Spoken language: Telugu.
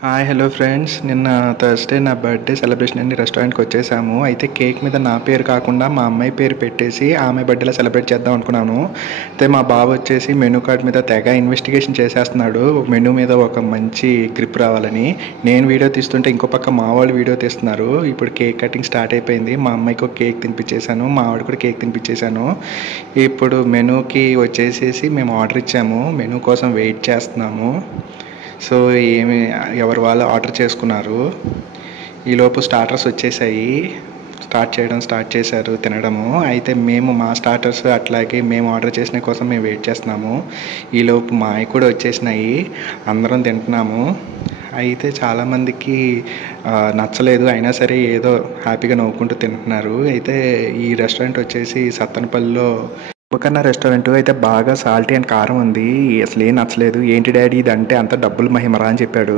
Hi hello friends. నిన్న థర్స్‌డే నా బర్త్‌డే సెలబ్రేషన్ అని రెస్టారెంట్‌కి వచ్చేసాము. అయితే కేక్ మీద నా పేరు కాకుండా మా అమ్మాయి పేరు పెట్టేసి ఆమె బర్త్‌డేలా సెలబ్రేట్ చేద్దాం అనుకున్నాను. అయితే మా బాబు వచ్చేసి మెనూ కార్డ్ మీద తెగ ఇన్వెస్టిగేషన్ చేసేస్తున్నాడు. మెనూ మీద ఒక మంచి గ్రిప్ రావాలని. నేను వీడియో తీస్తుంటే ఇంకో పక్క మా వాళ్ళు వీడియో తీస్తున్నారు. ఇప్పుడు కేక్ కటింగ్ స్టార్ట్ అయిపోయింది. మా అమ్మాయికి ఒక కేక్ తినిపించేసాను. మా ఆవిడ కూడా కేక్ తినిపించేసాను. ఇప్పుడు మెనూకి వచ్చేసేసి మేము ఆర్డర్ ఇచ్చాము. మెనూ కోసం వెయిట్ చేస్తున్నాము. సో ఎవరు వాళ్ళు ఆర్డర్ చేసుకున్నారు. ఈలోపు స్టార్టర్స్ వచ్చేసాయి. స్టార్ట్ చేశారు తినడము. అయితే మేము మా స్టార్టర్స్ అట్లాగే మేము ఆర్డర్ చేసిన కోసం మేము వెయిట్ చేస్తున్నాము. ఈలోపు మావి కూడా వచ్చేసినాయి. అందరం తింటున్నాము. అయితే చాలామందికి నచ్చలేదు. అయినా సరే ఏదో హ్యాపీగా నవ్వుకుంటూ తింటున్నారు. అయితే ఈ రెస్టారెంట్ వచ్చేసి సత్తెనపల్లిలో గోకర్ణ రెస్టారెంట్. అయితే బాగా సాల్టీ అండ్ కారం ఉంది. అసలు ఏం నచ్చలేదు. ఏంటి డాడీ ఇదంటే అంత డబ్బులు మహిమరా అని చెప్పాడు.